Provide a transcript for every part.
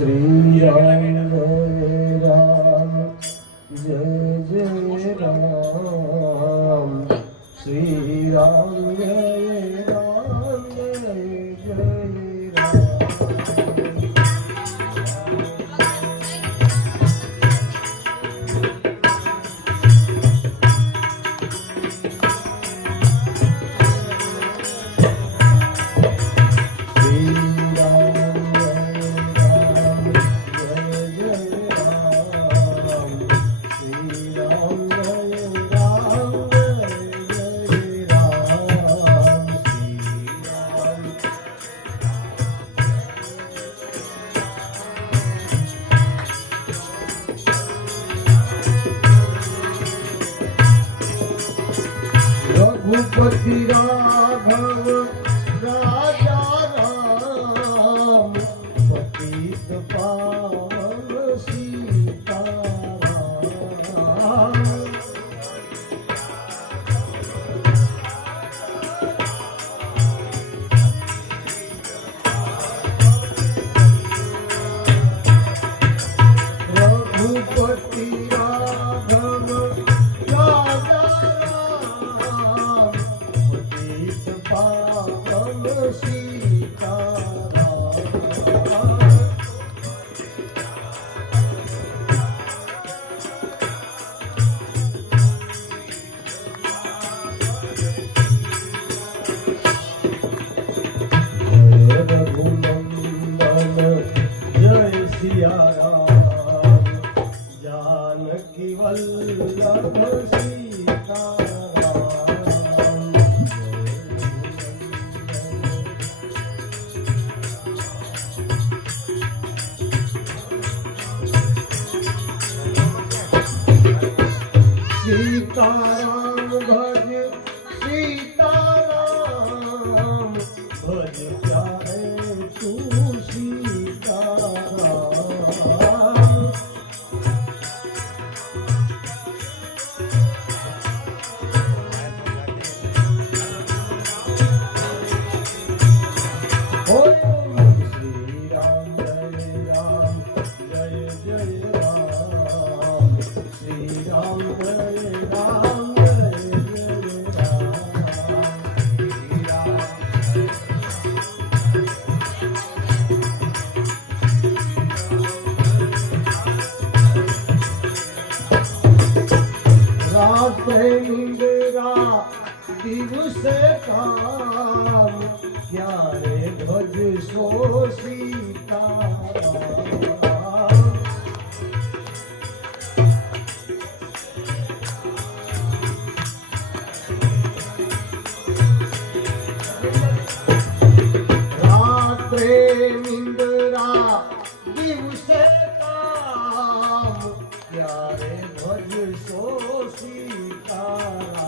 શ્રી રામ જય રામ જય જય રામ શ્રી રામ જય રામ જય જય रघुपति राघव राजा राम पतित पावन सीताराम रघुपति राघव राजा पावन सीताराम रघुनंदन जय सिया राम जानकी वल्लभ सीताराम सीताराम भज सीताराम भज प्यारे तू सीताराम ओम श्री राम जय जय राम श्री राम जय राम रात इंदिरा दिवस काम प्यारे भज सो सीताराम रात्रे निंद्रा दिवस काम प्यारे भज सो सीताराम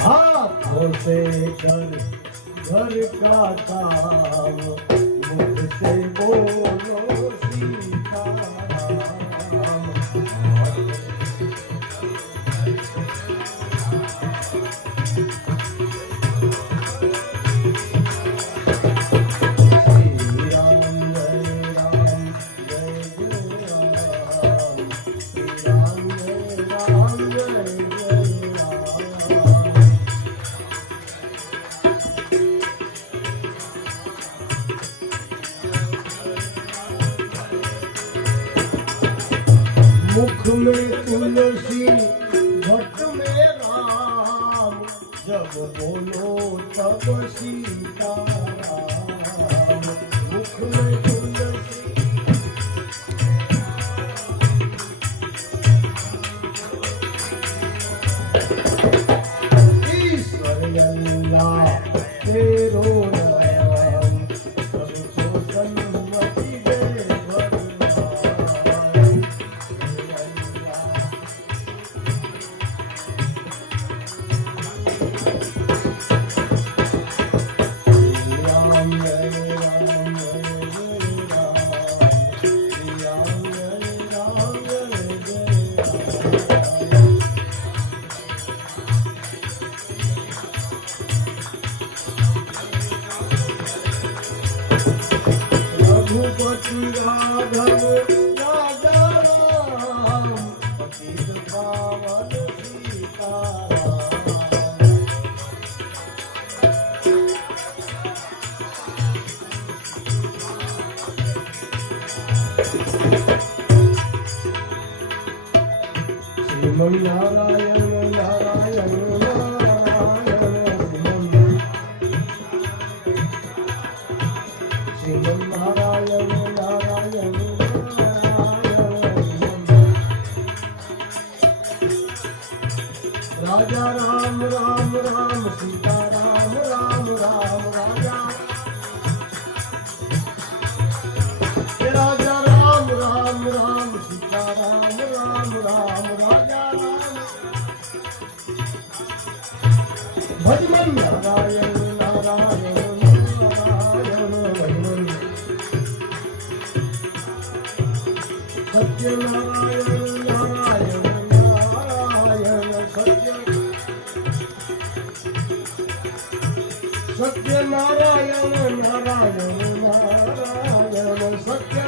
हाथों से घर घर का काम मुख से बोलो सीताराम मुख में तुलसी भट में राम जब बोलो तब सीताराम मुख में तुलसी ईश्वर अल्लाह तेरो नयन सबको सन्मति दे રઘુપતિ રાઘવ રાજા રામ પતિત પાવન શ્રીમન નારાયણ નારાયણ શ્રીમન નારાયણ નારાયણ રાજા રામ રામ રામ સીતા રામ રામ રામ રાજા રાજા રામ રામ રામ સીતા રામ રામ રામ રાજા રામ ભજમન નારાયણ નારાયણ નારાયણ ભજમન સત્ય નારાયણ નારાયણ નારાયણ સત્ય નારાયણ નારાયણ નારાયણ સત્ય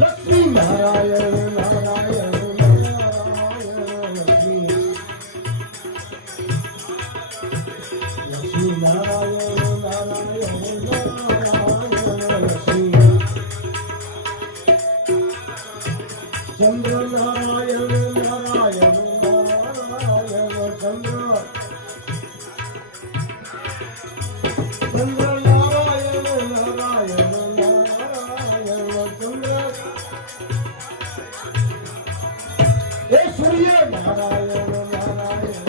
લક્ષ્મી નારાયણ નારાયણ નારાયણ લક્ષ્મી નારાયણ નારાયણ નારાયણ લક્ષ્મી ચંદ્ર નારાયણ નારાયણ નારાયણ ચંદ્ર ચંદ્ર નારાયણ નારાયણ નારાયણ ચંદ્ર એ સૂર્ય નારાયણ નારાયણ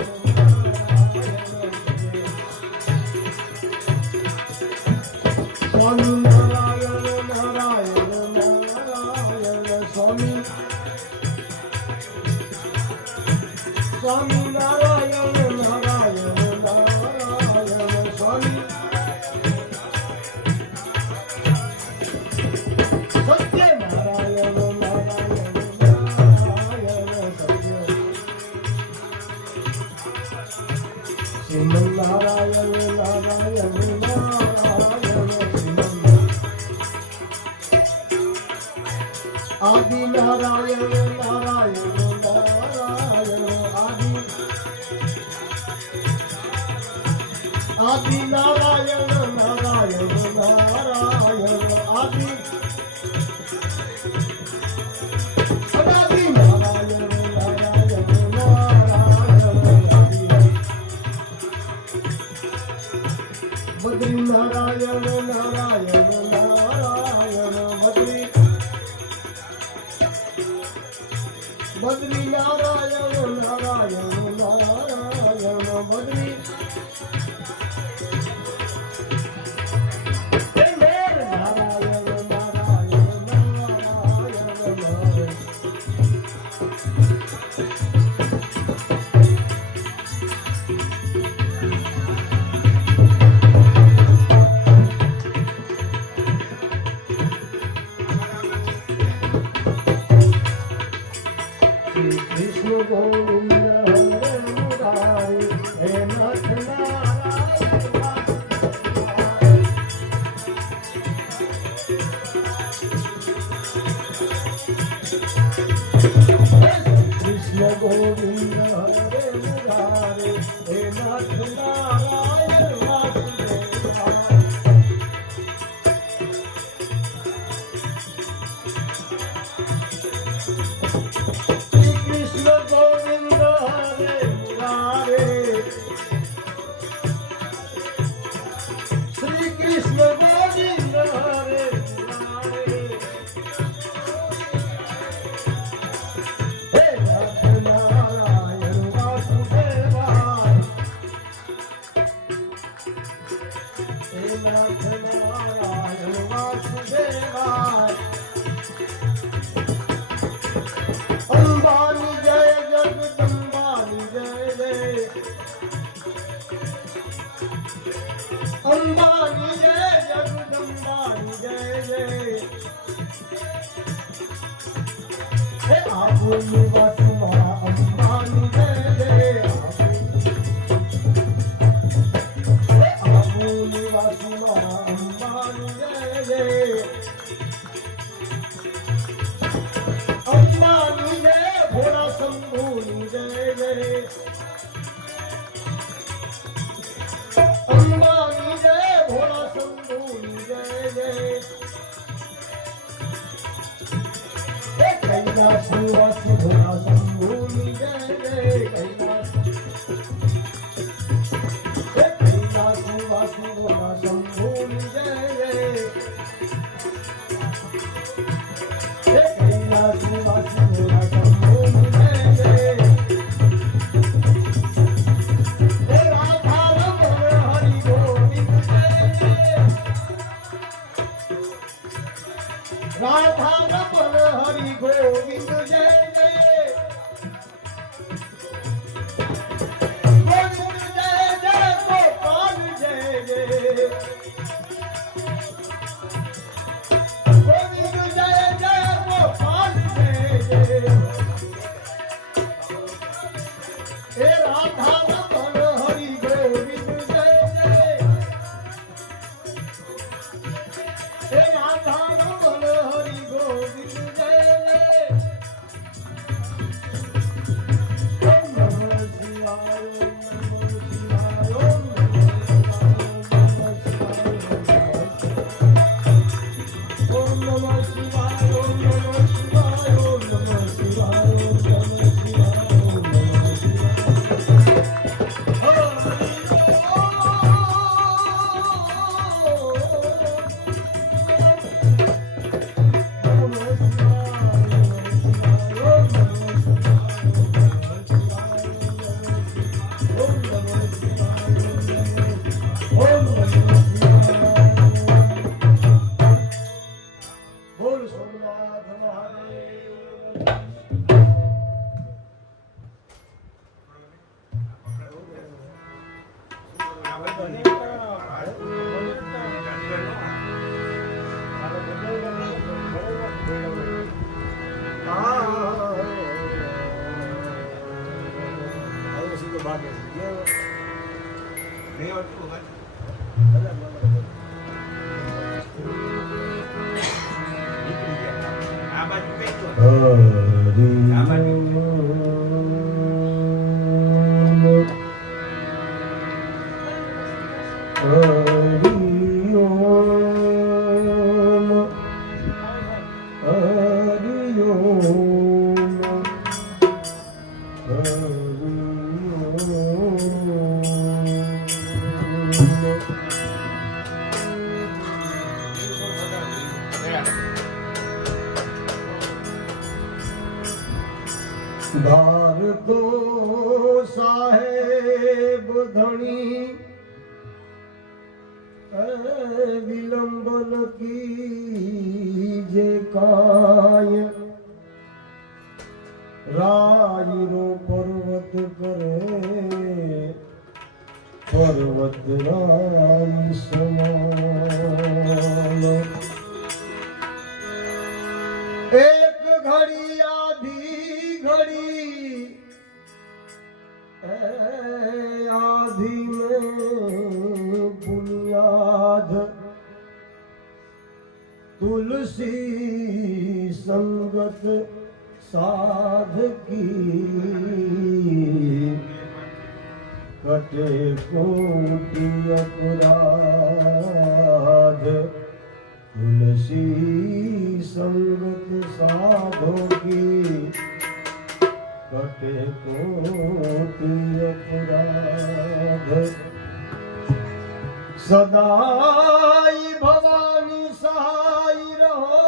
સ્વામી નારાયણ નારાયણ નારાયણ સ્વામી સ્વામી નારાયણ નારાયણ નારાયણ સ્વામી સત્ય નારાયણ નારાયણ નારાયણ સત્ય શ્રીમન નારાયણ નારાયણ નારાયણ શ્રીમન આદિ નારાયણ નારાયણ નારાયણ આદિ નારાયણ નારાયણ નારાયણ આદિ અનાદિ નારાયણ નારાયણ નારાયણ બદ્રી નારાયણ નારાયણ નારાયણ બદ્રી બદ્રી નારાયણ નારાયણ નારાયણ બદ્રી કૃષ્ણ ગોવિંદ હરે મુરારી હે નાથ કૃષ્ણ ગોવિંદ હરે મુરારી હે નાથ નારાયણ વાસુદેવાય Oh ભારતો સાહેબ ધણી વિલંબન કી જે કાય રાયરો પર્વત કરે પર્વત રાય સમાન એક ઘડી આધી ઘડી आधी में बुनियाद तुलसी संगत साध की कटे कोटि अपराध तुलसी संगत साधो की कटे कोटि अपराध सदाई भवानी सहाय रहो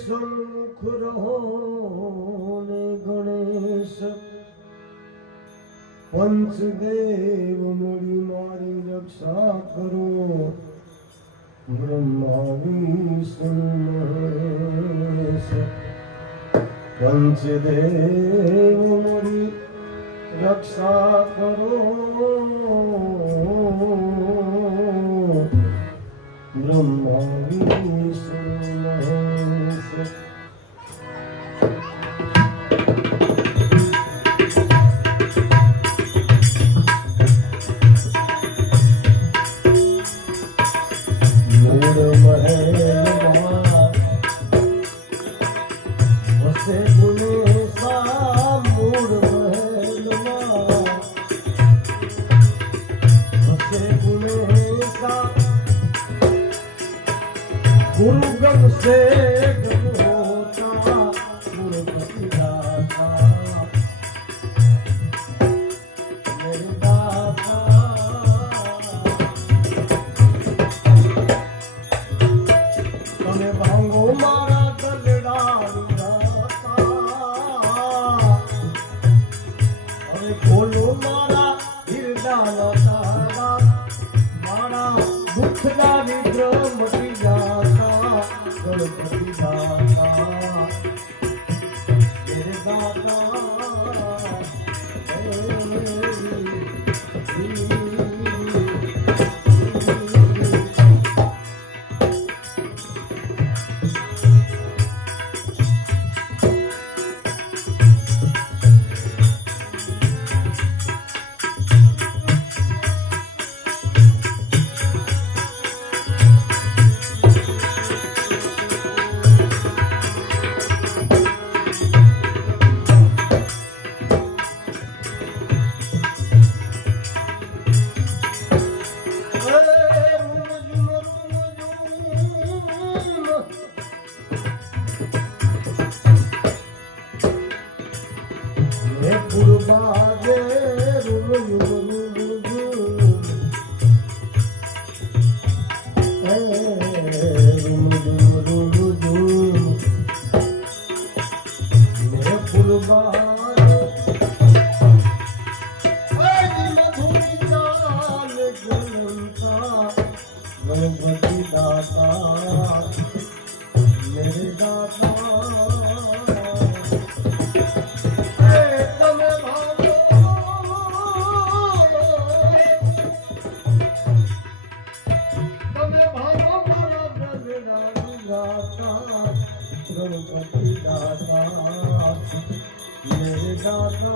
सन्मुख रहो ने गणेश पंचदेव मुड़ी मारी रक्षा करो ब्रह्मा विष्णु महेश पंचदेव मुड़ी रक्षा करो ब्रह्मा विष्णु महेश गुरु गम से गम होता गुरुपति दाता मेरे दाता तने भांगो मारा दलड़ा दाता अरे खोलो मारा हिरदाना तारा मारा दुख दा विक्रम मटी जाता गणपति दाता मेरे दाता गणपति दाता मेरे दाता तमे भावो मारा दाता गणपति दाता मेरे दाता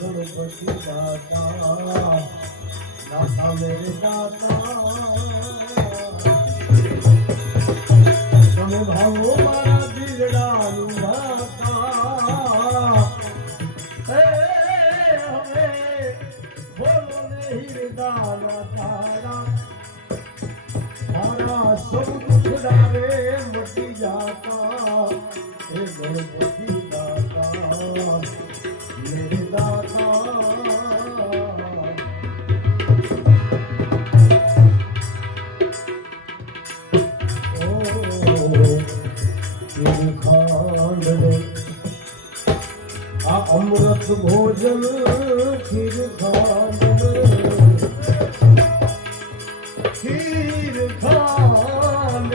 गणपति दाता दाता मेरे दाता तमे भावो मारा दिलडानु दाता बोलो ने हिरदाना तारा मारा सब दुख डारे मटी जाता हे गणपति दाता मेरे दाता अमृत भोजन खीर खान खीर खान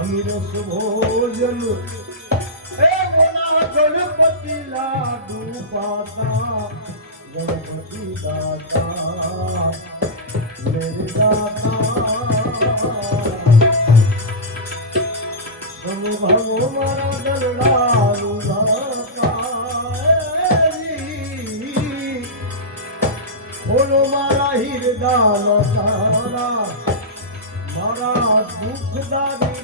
अमृत भोजन बोला गणपति लाडू पाता गणपति दाता मेरे दाता भगो मारा दलडारू दाता बोलो मारा हिरदाना तारा मारा दुख दारी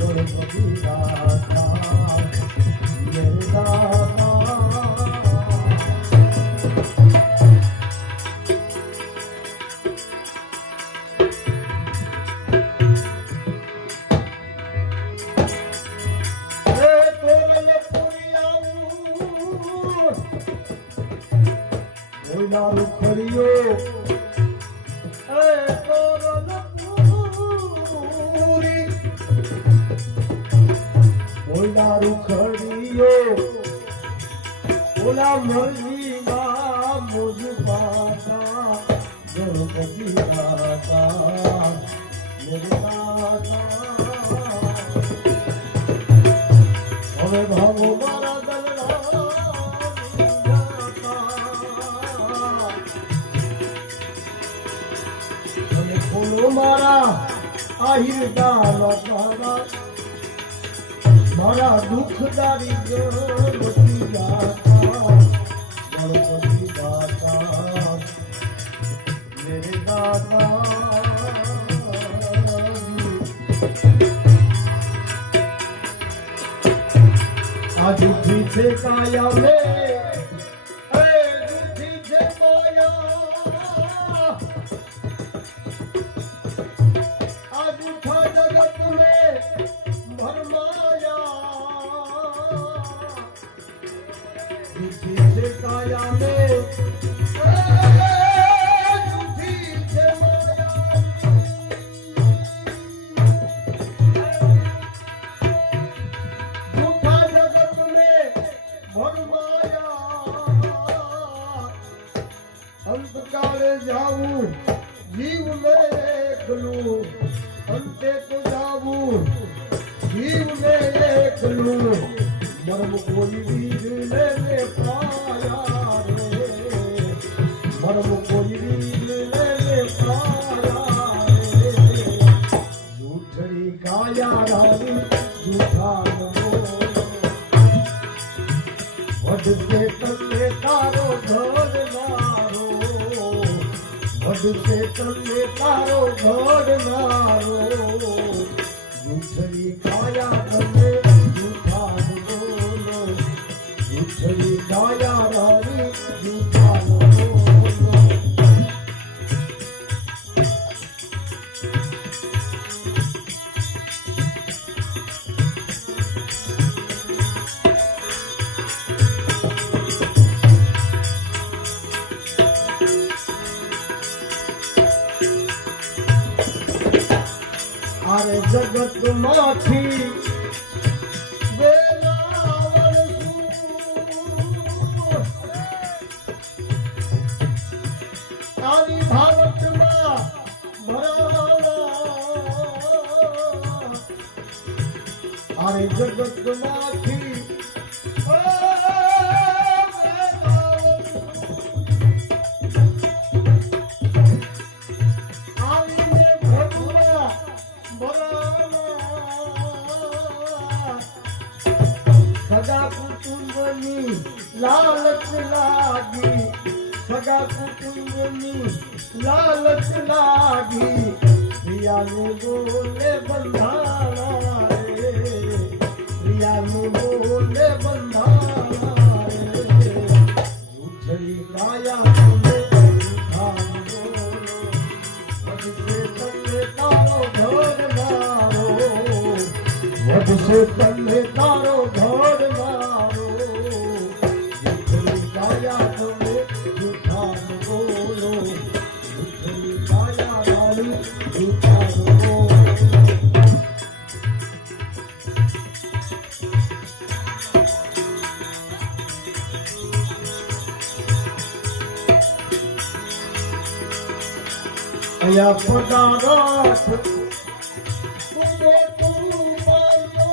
गणपति दाता मेरे दाता કોઈના રૂખડિયો એ તોરણ પૂરી કોઈના રૂખડિયો ઓલા મરજીમાં મુજ પાતા ગણપતિ દાતા મેરે દાતા હવે ભાવો મારા દલડા મને ખોલો મારા આહિરદાર મારા દુઃખદારી ગણપતિ દાતા ગણપતિ દાતા મેરે દાતા આ દુઃખી છે કાયા મે દુઃખી છે માયા આ દુઃખા જગત में भरमाया दुखी से काया में दुखी से माया दुखा जगत में भरमाया अंत काले जाऊं जीव में एकलूं अंते तो जाऊं जीव में एकलूं मरम कोई वीर लेने पाया रे मरम कोई वीर लेने पाया रे झूठड़ी काया रानी झूठा वड से तले तारो घर मारो वड से तले तारो घर मारो झूठड़ी काया तले झूठा बोलो झूठड़ी काया रानी झूठा बोलो अरे जगत माथी वेलावल आदि भारत में भराला अरे जगत माथी सगा कुटुंबनी लालच लागी सगा कुटुंबनी लालच लागी प्रियानु बोले बंधाना रे प्रियानु बोले बंधाना रे झूठड़ी काया बोले बोलो वध से तले तारो घर मारो वध से तले तारो घर मारो झूठड़ी काया बोले झूठा बोलो झूठड़ी काया रानी झूठा बोलो अया पदारथ तुझे तू मानो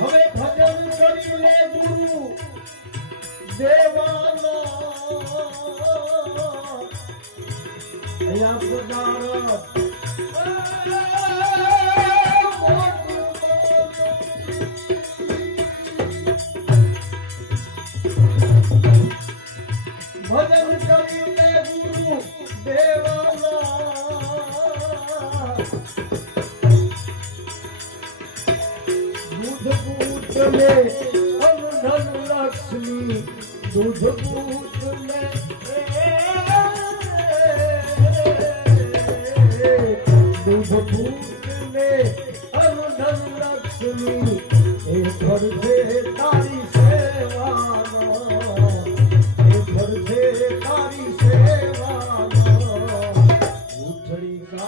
हमें भजन करी ले गुरु देवाना अया पदारथ भजन करिए गुरु देवाना दूध पूत में धन लक्ष्मी दूध पूत में दूध पूत में धन लक्ष्मी एक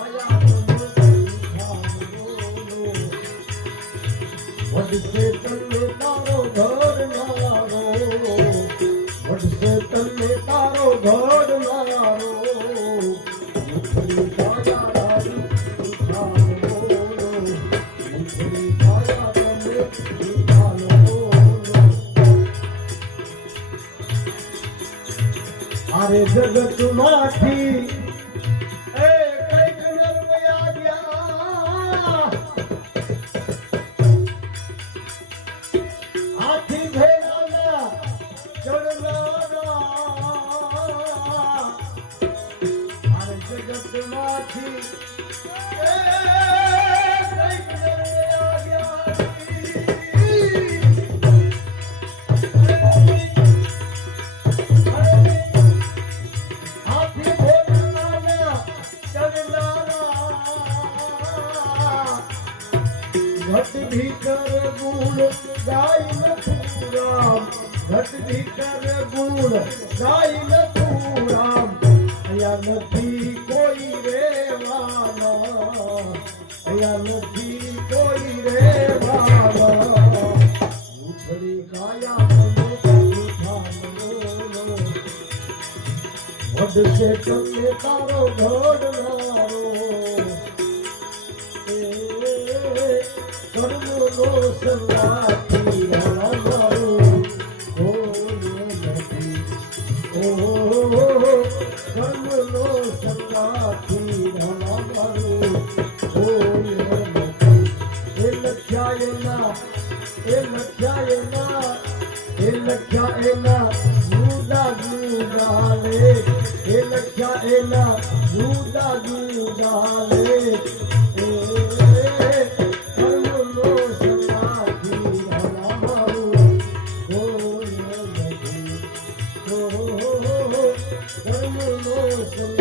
કાયા વડસે તને તારો ઘર નારો વડસે તને તારો ઘર નારો મુખની કાયા રાજી ઉઠાનો મુખની કાયા તમે ઉઠાનો અરે જગત માંથી घट भीतर गुण गाय नथुराम घट भीतर गुण गाय नथुराम अया નથી કોઈ રેવાનો અયા નથી કોઈ રેવાનો ઉઠડી કાયા મને ઉઠાનો વડસે તમને તારો ઘડનારો કર્મનો સંગાથી અમારું કોઈ નથી કર્મનો સંગાથી અમારું કોઈ નથી એ લખ્યા એના જુદા જુદા લે એ લખ્યા એના જુદા જુદા લે Oh,